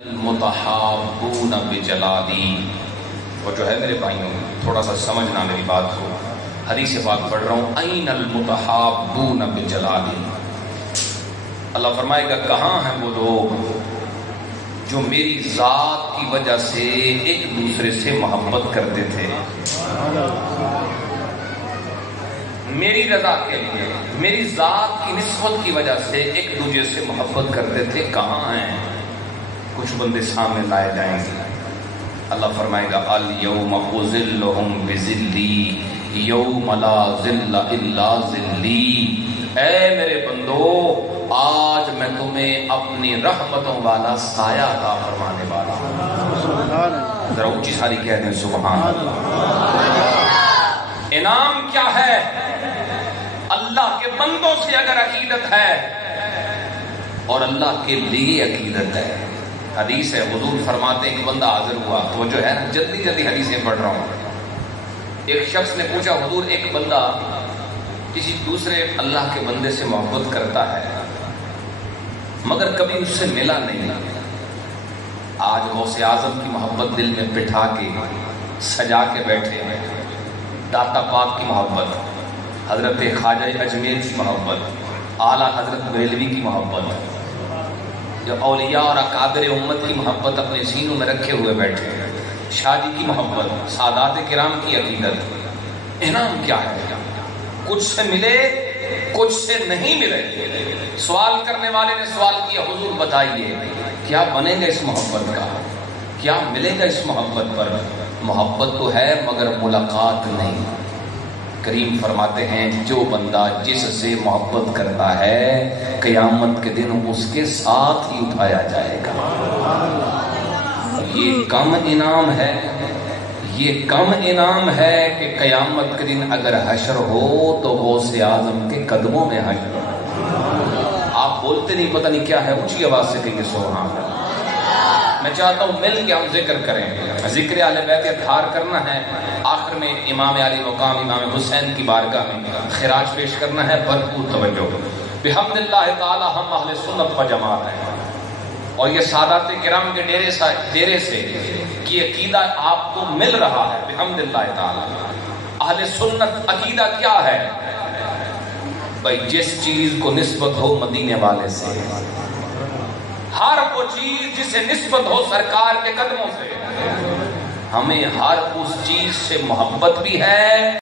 المتحابون بجلالی. وہ جو ہے میرے بھائیوں تھوڑا سا سمجھنا میری بات کو. حدیث پاک پڑھ رہا ہوں. این المتحابون بجلالی. اللہ فرمائے گا کہاں ہیں وہ لوگ جو میری ذات کی وجہ سے ایک دوسرے سے محبت کرتے تھے، میری رضا کے لیے میری ذات کی نسبت کی وجہ سے ایک دوسرے سے محبت کرتے تھے. کہاں ہیں؟ کچھ بندے سامنے لائے جائیں گے. اللہ فرمائے گا الیوم اذلھم بذلی یوم لا ذل الا ذلی. اے میرے بندو، آج میں تمہیں اپنی رحمتوں والا سایہ عطا فرمانے والا ہوں. ذرا اونچی ساری کہہ دیں سبحان اللہ. انعام کیا ہے؟ اللہ کے بندوں سے اگر عقیدت ہے اور اللہ کے لیے عقیدت ہے. حدیث ہے، حضور فرماتے ہیں ایک بندہ حاضر ہوا. تو جو ہے نا جلدی جلدی حدیثیں پڑھ رہا ہوں. ایک شخص نے پوچھا حضور ایک بندہ کسی دوسرے اللہ کے بندے سے محبت کرتا ہے مگر کبھی اس سے ملا نہیں. آج غوث اعظم کی محبت دل میں بٹھا کے سجا کے بیٹھے ہیں. داتا پاک کی محبت، حضرت خواجہ اجمیر کی محبت، اعلیٰ حضرت بریلوی کی محبت، جو اولیاء اور اکابر امت کی محبت اپنے سینوں میں رکھے ہوئے بیٹھے ہیں. شاہ جی کی محبت، سادات کرام کی عقیدت. انعام کیا ہے؟ کچھ سے ملے کچھ سے نہیں ملے. سوال کرنے والے نے سوال کیا حضور بتائیے کیا بنے گا اس محبت کا، کیا ملے گا اس محبت پر؟ محبت تو ہے مگر ملاقات نہیں. کریم فرماتے ہیں جو بندہ جس سے محبت کرتا ہے قیامت کے دن اس کے ساتھ ہی اٹھایا جائے گا. یہ کم انعام ہے، یہ کم انعام ہے کہ قیامت کے دن اگر حشر ہو تو غوث اعظم کے قدموں میں حشر ہو. آپ بولتے نہیں، پتہ نہیں کیا ہے. اونچی آواز سے کہیں سبحان اللہ. میں چاہتا ہوں مل کے ہم ذکر کریں. ذکر اہل بیت اطہار کرنا ہے. آخر میں امام علی مقام امام حسین کی بارگاہ میں خراج پیش کرنا ہے. بھرپور توجہ. بحمد اللہ تعالی ہم اہل سنت و جماعت ہیں اور یہ سادات کرام کے ڈیرے سے یہ عقیدہ آپ کو مل رہا ہے. بحمد اللہ تعالی اہل سنت عقیدہ کیا ہے؟ بھائی جس چیز کو نسبت ہو مدینے والے سے، ہر وہ چیز جسے نسبت ہو سرکار کے قدموں سے، ہمیں ہر اس چیز سے محبت بھی ہے